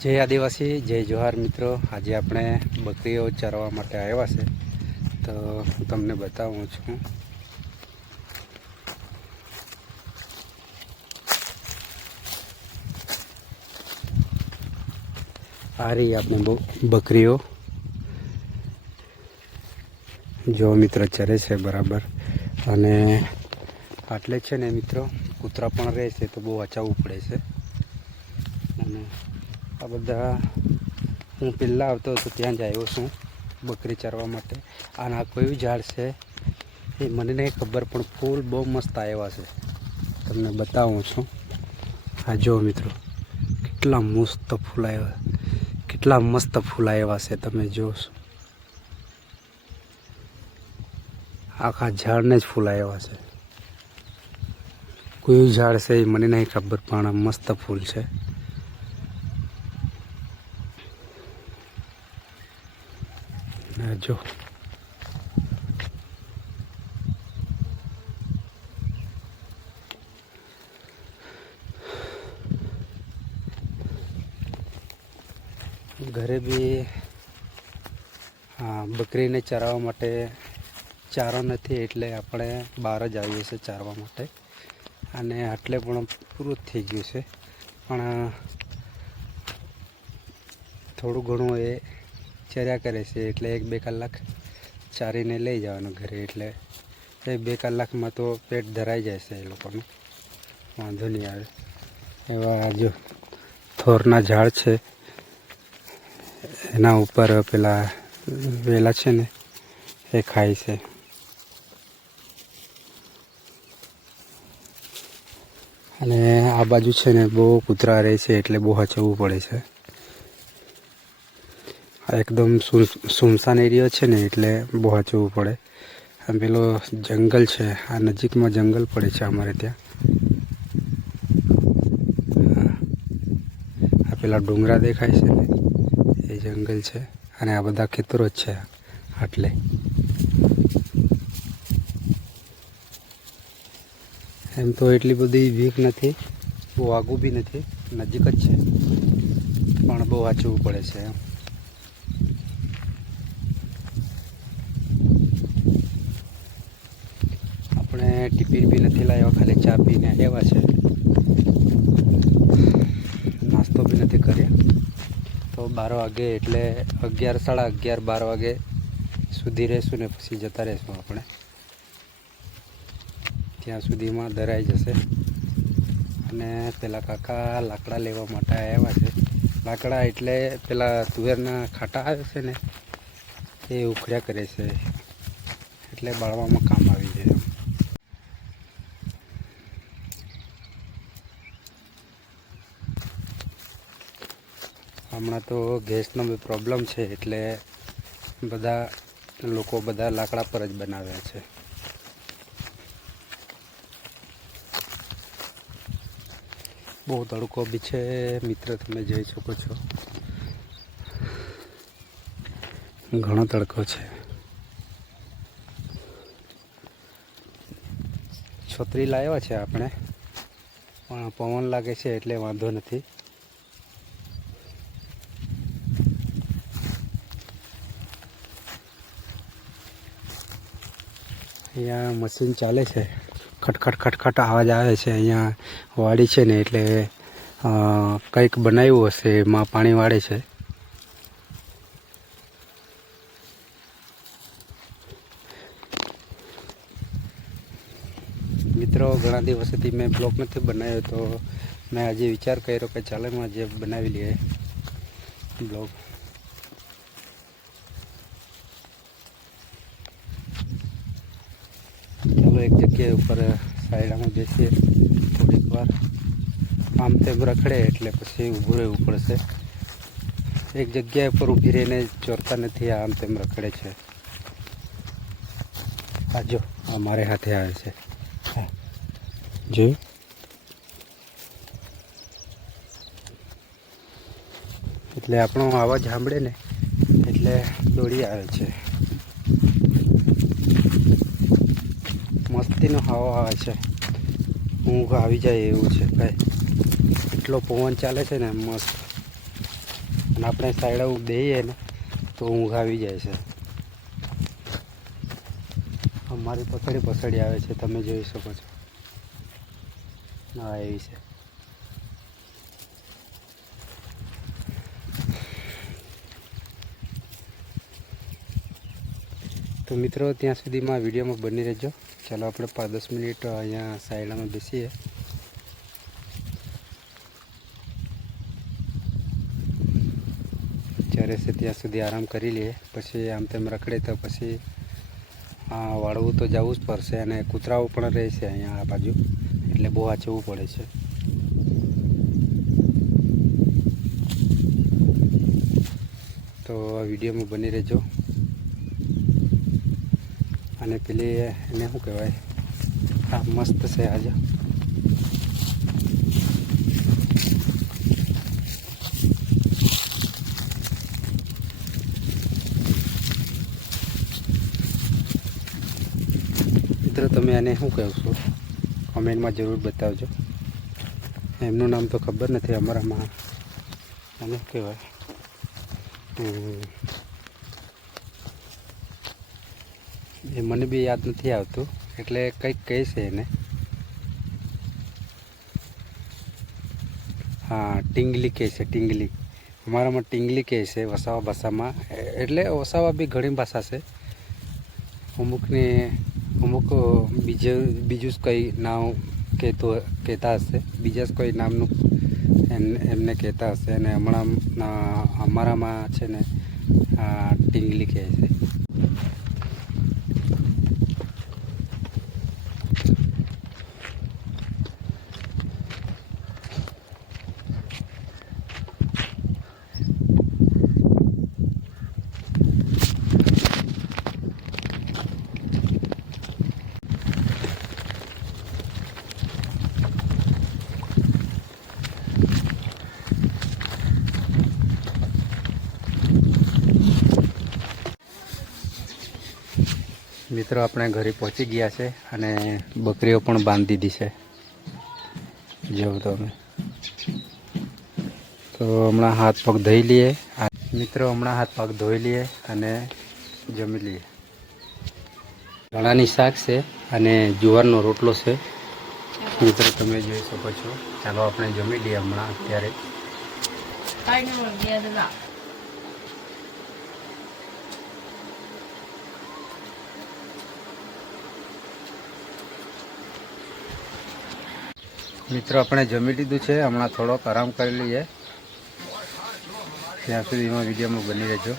જય આદિવાસી, જય જોહાર મિત્રો। આજે આપણે બકરીઓ ચરવા માટે આવ્યા છે, તો હું તમને બતાવું છું। આ રહી આપણી બકરીઓ, જો મિત્રો ચરે છે બરાબર। અને આટલે છે ને મિત્રો કૂતરા પણ રહે છે, તો બહુ બચાવવું પડે છે। અને આ બધા હું પહેલાં આવતો હતો ત્યાં જ આવ્યો છું બકરી ચરવા માટે। અને આ કયું ઝાડ છે એ મને નહીં ખબર, પણ ફૂલ બહુ મસ્ત આવ્યા છે, તમને બતાવું છું। આ જો મિત્રો કેટલા મસ્ત ફૂલ આવ્યા, કેટલા મસ્ત ફૂલ આવ્યા છે, તમે જોશો। આખા ઝાડને જ ફૂલ આવ્યા છે। કયું ઝાડ છે એ મને નહીં ખબર, પણ મસ્ત ફૂલ છે। જો ઘરે બી બકરીને ચરાવવા માટે ચારો નથી, એટલે આપણે બહાર જ આવીએ છીએ ચારવા માટે। અને આટલે પણ પૂરું થઈ ગયું છે, પણ થોડું ઘણું એ ચર્યા કરે છે, એટલે 1-2 કલાક ચારીને લઈ જવાનું ઘરે। એટલે 1-2 કલાકમાં તો પેટ ધરાઈ જાય છે એ લોકોનું, વાંધો નહીં આવે। એવા જો થોરના ઝાડ છે, એના ઉપર પેલા વેલા છે ને એ ખાય છે। અને આ બાજુ છે ને બહુ કૂતરા રહે છે, એટલે બહુ સાચવવું પડે છે। આ એકદમ સુમસાન એરિયો છે ને, એટલે બહુ સાચવવું પડે। આ પેલો જંગલ છે, આ નજીકમાં જંગલ પડે છે અમારે ત્યાં। આ પેલા ડુંગરા દેખાય છે ને એ જંગલ છે, અને આ બધા ખેતરો જ છે આટલે। એમ તો એટલી બધી બીક નથી, બહુ આગું બી નથી, નજીક જ છે, પણ બહુ વાંચવું પડે છે એમ। આપણે ટિફિન બી નથી લાવ્યા, ખાલી ચા પીને આવ્યા છે, નાસ્તો બી નથી કર્યો। તો 12 વાગે એટલે 11, સાડા 11, 12 વાગે સુધી રહેશું ને પછી જતા રહેશું આપણે। ત્યાં સુધીમાં ધરાઈ જશે। અને પેલા કાકા લાકડા લેવા માટે આવ્યા છે। લાકડા એટલે પેલા તુવેરના ખાટા આવે છે ને એ ઉખડ્યા કરે છે, એટલે બાળવામાં કામ આવી જાય। હમણાં તો ગેસનો બી પ્રોબ્લેમ છે, એટલે બધા લોકો લાકડા પર જ બનાવ્યા છે। બહુ તડકો બી છે મિત્ર, તમે જોઈ શકો છો, ઘણો તડકો છે। છત્રી લાવ્યા છે આપણે, પણ પવન લાગે છે એટલે વાંધો નથી। અહીંયા મશીન ચાલે છે, ખટખટ ખટખટ અવાજ આવે છે। અહીંયા વાડી છે ને, એટલે કંઈક બનાવ્યું હશે, એમાં પાણી વાળે છે। મિત્રો ઘણા દિવસથી મેં બ્લોગ નથી બનાવ્યો, તો મેં આજે વિચાર કર્યો કે ચાલો આજે બનાવી લઈએ બ્લોગ। ચાલો એક જગ્યાએ ઉપર સાઈડમાં બેસીએ, થોડીક વાર આમ તેમ રખડે, એટલે પછી ઊભું રહેવું પડશે। એક જગ્યા પર ઊભી રહીને ચોરતા નથી, આમ તેમ રખડે છે। આ જો અમારે હાથે આવે છે, જોયું? એટલે આપણો અવાજ સાંભળે ને એટલે દોડી આવે છે। મસ્તીનો હવા આવે છે, ઊંઘ આવી જાય એવું છે ભાઈ। એટલો પવન ચાલે છે ને મસ્ત। આપણે સાઈડ દઈએ ને તો ઊંઘ આવી જાય છે. અમારી પસડી આવે છે, તમે જોઈ શકો છો. હા, એવી છે. તો મિત્રો ત્યાં સુધીમાં વિડીયોમાં બની રહેજો. ચાલો આપણે 5-10 મિનિટ અહીંયા સાઈડમાં બેસીએ. જ્યારે છે ત્યાં સુધી આરામ કરી લઈએ. પછી આમ તેમ રખડે તો પછી વાળવું તો જવું જ પડશે. અને કૂતરાઓ પણ રહે છે અહીંયા આ બાજુ, એટલે બહુ વાંચવું પડે છે. તો આ વિડીયોમાં બની રહેજો. અને પેલી એને શું કહેવાય, આ મસ્ત છે આજે. મિત્રો તમે આને શું કહો છો, કમેન્ટમાં જરૂર બતાવજો. એમનું નામ તો ખબર નથી અમારામાં. આને શું કહેવાય, એ મને બી યાદ નથી આવતું, એટલે કંઈક કહે છે એને. હા, ટીંગલી કહે છે, ટીંગલી. અમારામાં ટીંગલી કહે છે વસાવા ભાષામાં. એટલે વસાવા બી ઘણી ભાષા છે. અમુક બીજું જ કંઈ નામ કહેતા હશે, બીજા જ કોઈ નામનું એમને કહેતા હશે. અને હમણાં અમારામાં છે ને ટીંગલી કહે છે. મિત્રો આપણે ઘરે પહોંચી ગયા છે અને બકરીઓ પણ બાંધી દીધી છે, જોઉં તમે. તો હમણાં હાથ પગ ધોઈ લઈએ. મિત્રો હમણાં હાથ પગ ધોઈ લઈએ અને જમી લઈએ. ચણાની શાક છે અને જુવારનો રોટલો છે. મિત્રો તમે જોઈ શકો છો. ચાલો આપણે જમી લઈએ હમણાં અત્યારે. મિત્રો આપણે જમી લીધું છે, હમણાં થોડોક આરામ કરી લઈએ. ત્યાં સુધીમાં વિડીયોમાં બની રહેજો.